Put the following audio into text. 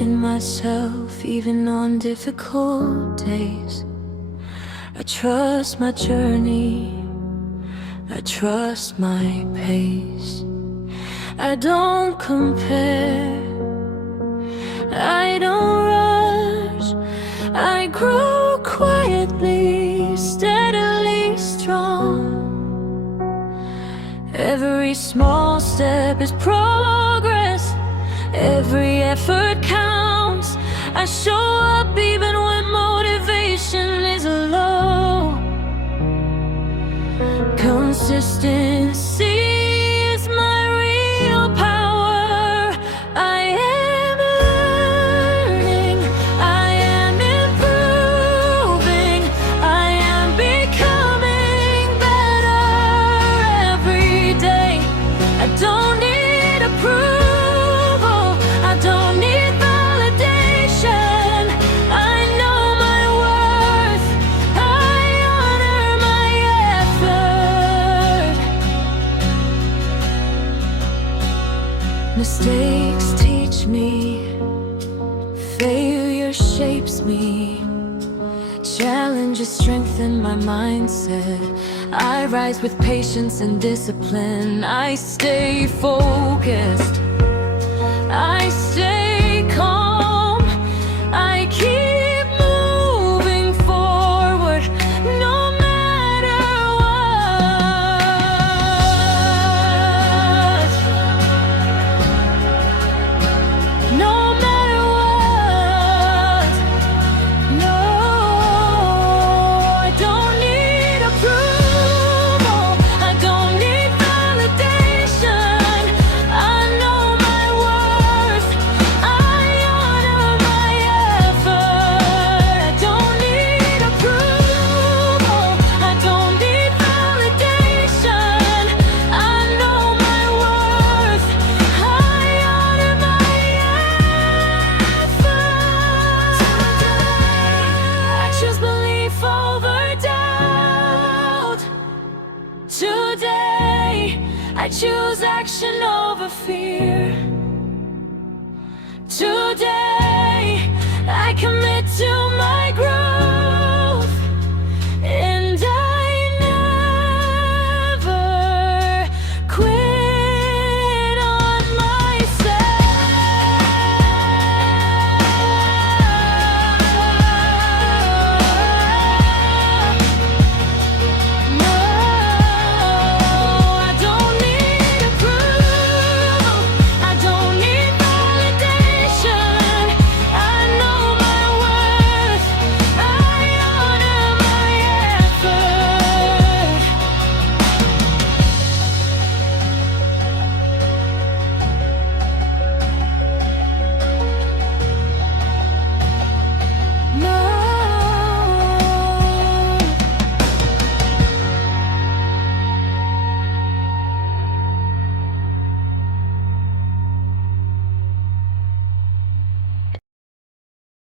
in myself even on difficult days. I trust my journey, I trust my pace. I don't compare, I don't rush. I grow quietly, steadily strong. Every small step is progress, every effort counts. I show up even when motivation is low. Consistency is my real power. I am learning, I am improving, I am becoming better every day. I don't need approval, I don't need validation. I know my worth, I honor my effort. Mistakes teach me, failure shapes me, challenges strengthen my mindset. I rise with patience and discipline. I stay focused, I stay